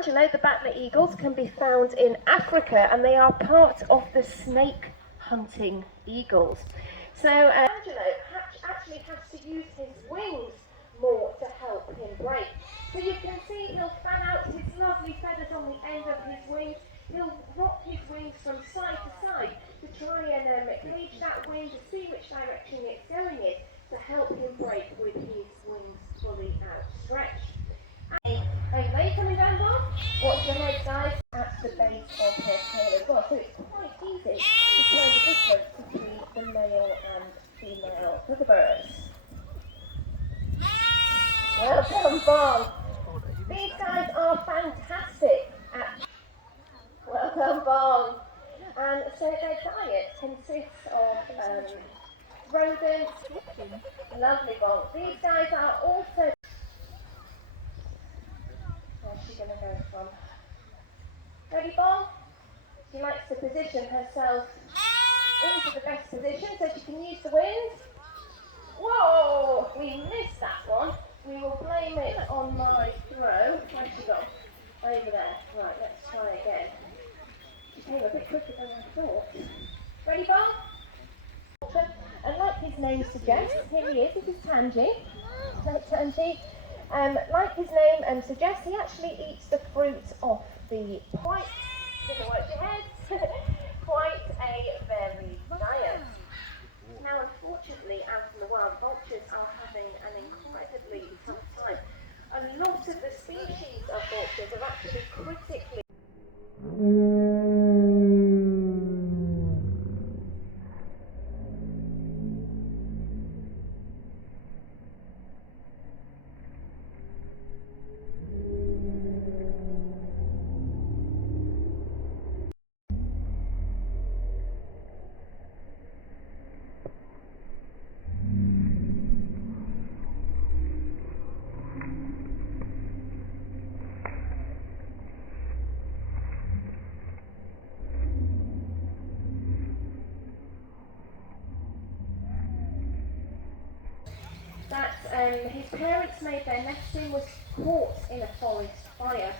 Angelo, the battler eagles, can be found in Africa, and they are part of the snake hunting eagles. So Angelo actually has to use his wings more to help him break. So you can see he'll fan out his lovely feathers on the end of his wings. He'll rock his wings from side to side to try and cage that wind to see which direction it's going in to help him break with his wings fully outstretched. Hayle coming down, Bob. Watch your head, guys, at the base of her tail as well. So it's quite easy to tell the difference between the male and female kookaburras. Welcome, Bob. These guys are fantastic at welcome, Bob. And so their diet consists of rodents. Lovely, Bob. These guys are also. Where's she going to go from? Ready, Bob? She likes to position herself into the best position so she can use the wind. Whoa! We missed that one. We will blame it on my throw. Where's she gone? Over there. Right, let's try again. She came a bit quicker than I thought. Ready, Bob? And like his name suggests, here he is. This is Tangy. Tangy. Like his name suggests, he actually eats the fruit off the quite, didn't watch your head, quite a varied diet. Now, unfortunately, out in the wild, vultures are having an incredibly tough time. A lot of the species of vultures are actually critically. That his parents made their nest in was caught in a forest fire.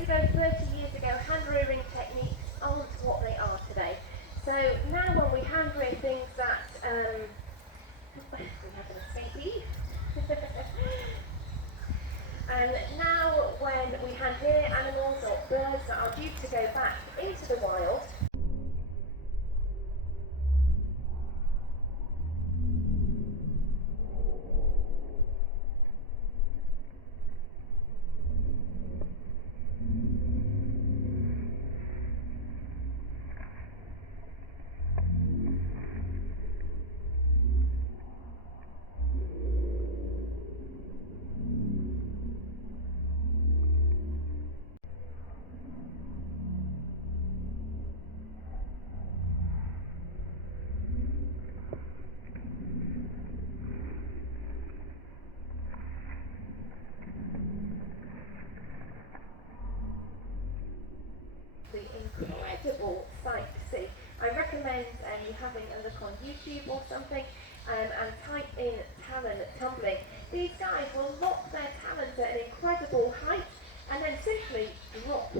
Ago, 30 years ago, hand rearing techniques aren't what they are today. So now when we hand rear things that we have an escapee. And now when we hand rear animals or birds that are due to go back into the wild, the incredible sight to see. I recommend you having a look on YouTube or something and type in talon tumbling. These guys will lock their talons at an incredible height and then simply drop